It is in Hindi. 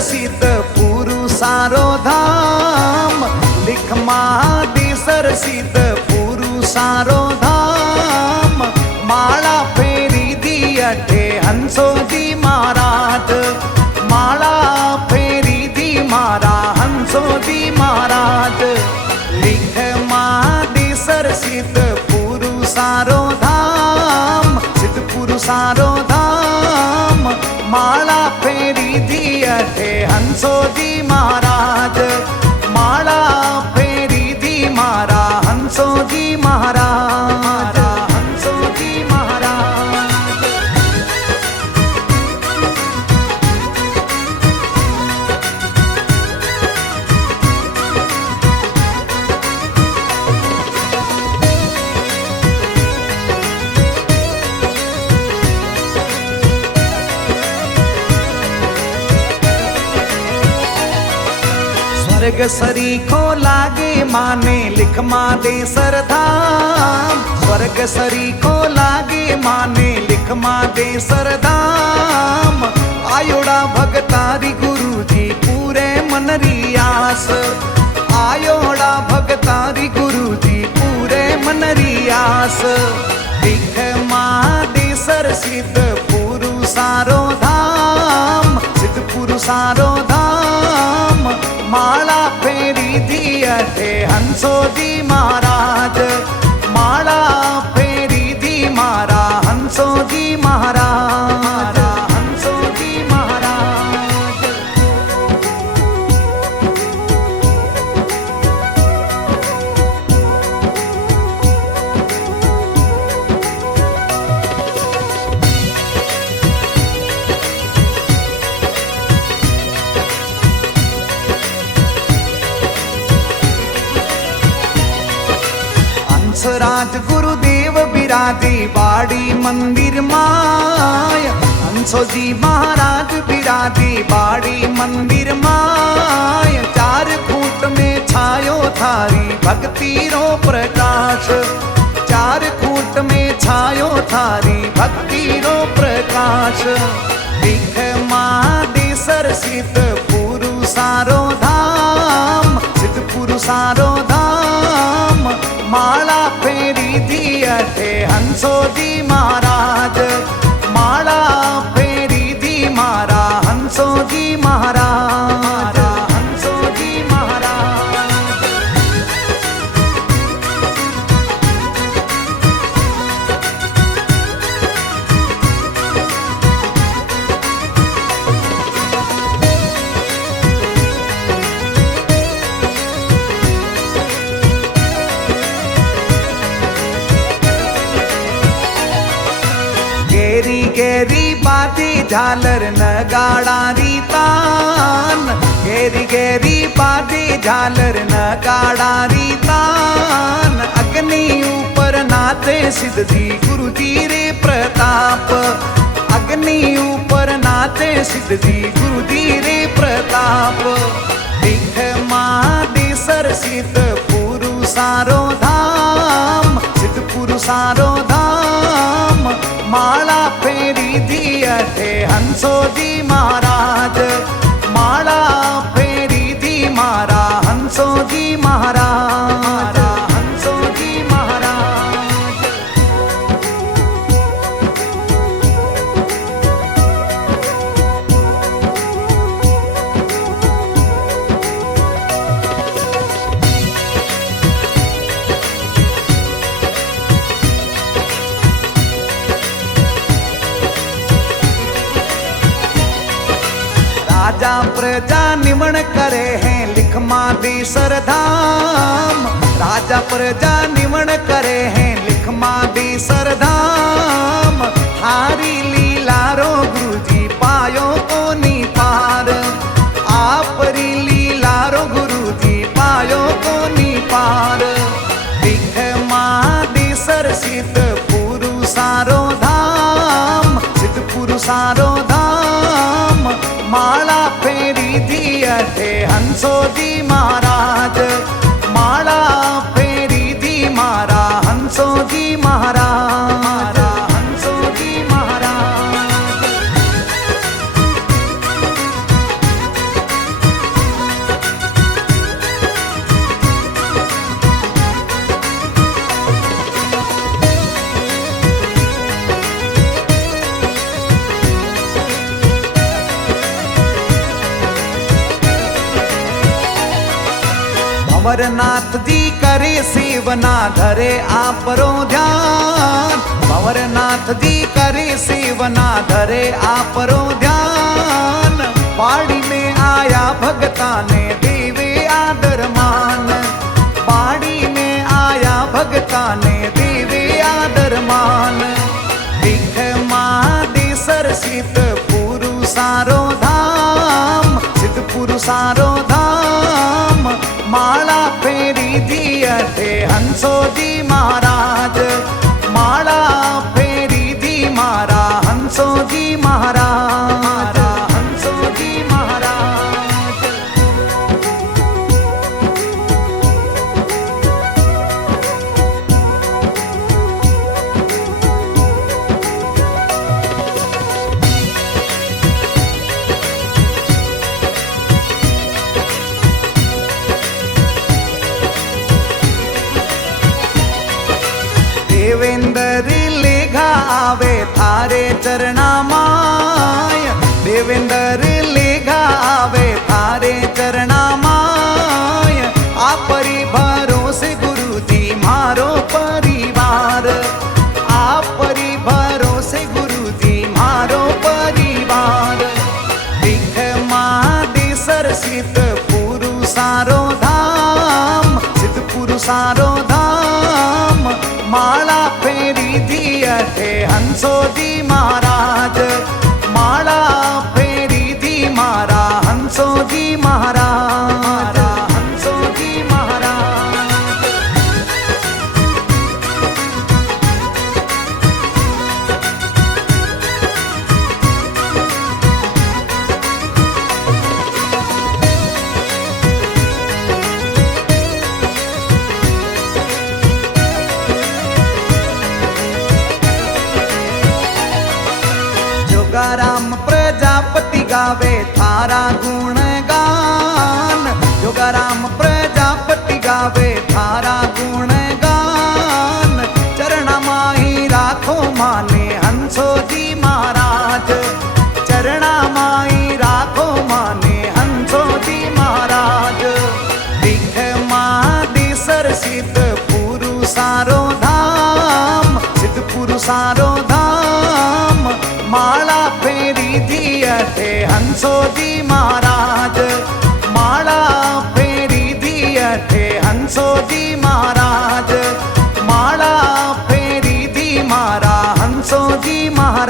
सीत पुरुषारो धाम लिखमा देसर सीत पुरुषारो धाम माळा फेरी दी अठे हंसोजी महाराज माळा फेरी दी मारा हंसोजी महाराज लिखमा देसर सीत पुरुषारो धाम सिद्ध पुरुषारो धाम माळा फेरी दी अठे हंसोजी महाराज माळा फेरी दी मारा हंसोजी महाराज हंसोजी महाराज। स्वर्ग सरीखो लागे माने लिखमा देसर धाम स्वर्ग सरीखो लागे माने लिखमा देसर धाम आयोड़ा भगतारी गुरुजी पूरे मन रियास आयोड़ा भगतारी गुरुजी पूरे मन रियास लिखमा देसर सिद्ध पुरुषारो धाम सिद्ध पुरुषारो धाम माळा फेरी दी अठे हंसोजी महाराज माळा फेरी दी मारा हंसोजी महाराज हंसोजी महाराज। हंसराज गुरुदेव बिराजे बाड़ी मंदिर माय हंसोजी महाराज बिराजे बाड़ी मंदिर माय चार खूंट में छायो थारी भक्ति रो प्रकाश चार खूंट में छायो थारी भक्ति रो प्रकाश लिखमा देसर सिद्ध पुरुषारो धाम सिद्ध पुरुषारो धाम माळा फेरी दी अठे हंसोजी महाराज माळा फेरी दी मारा हंसोजी महाराज हंसोजी महाराज। गेरी गेरी बाजी झालर नगाड़ारी तान गेरी गेरी बाजी झालर नगाड़ारी तान अग्नि ऊपर नाचे सिद्ध जी गुरु जी रे प्रताप अग्नि ऊपर नाचे सिद्ध जी गुरु जी रे प्रताप लिखमा देसर सिद्ध पुरुषारो धाम सिद्ध पुरुषारो धाम माळा फेरी दी अठे हंसोजी महाराज माळा फेरी दी मारा हंसोजी महाराज हंसोजी महाराज। राजा प्रजा निमण करे हैं लिखमा देसर धाम राजा प्रजा निमण करे हैं लिखमा देसर धाम हारी लीला रो गुरुजी पायो कोनी पार आपरी लीला रो गुरुजी पायो कोनी पार लिखमा देसर सिद्ध पुरुषारो धाम सिद्ध पुरुषारो धाम माळा फेरी दी अठे हंसोजी महाराज माळा फेरी दी मारा हंसोजी महाराज हंसोजी महाराज। भंवरनाथ जी करे शिवना धरे आपरो ध्यान। भंवरनाथ जी करे शिवना धरे आपरो ध्यान। पाड़ी में आया भगता ने देवे आदर मान। पाड़ी में आया भगता ने देवे आदर मान। दिख महादेसर सिद्ध पुरुषारो धाम। सिद्ध पुरुषारो धाम। माला फेरी दी अठे हंसो जी महाराज। माला फेरी दी मारा हंसो जी महाराज। हंसो जी महाराज। देवेंद्र लेघा आवे थारे चरणा माय। देवेंद्र लेघा आवे थारे चरणा माय। आ परी भरोसे गुरुजी मारो परिवार। आ परी भरोसे गुरुजी मारो परिवार। दिख महादेसर सिद्ध पुरुषारो धाम। सिद्ध पुरुषारो धाम। माला फेरी दी अठे हंसो जी महाराज। माला फेरी दी मारा हंसो जी महाराज। हंसो जी महाराज। जोगाराम प्रजापति गावे थारा गुणगान। जोगाराम प्रजापति गावे थारा गुणगान। चरणा माही राखो माने हंसो जी महाराज। चरणा माही राखो माने हंसो जी महाराज। दिख महादेसर सिद्ध पुरुषारो धाम। सिद्ध पुरुषारो धाम। माला फेरी दी अठे हंसो जी महाराज। माला फेरी दी अठे हंसो जी महाराज। माला फेरी दी मारा हंसो जी महाराज।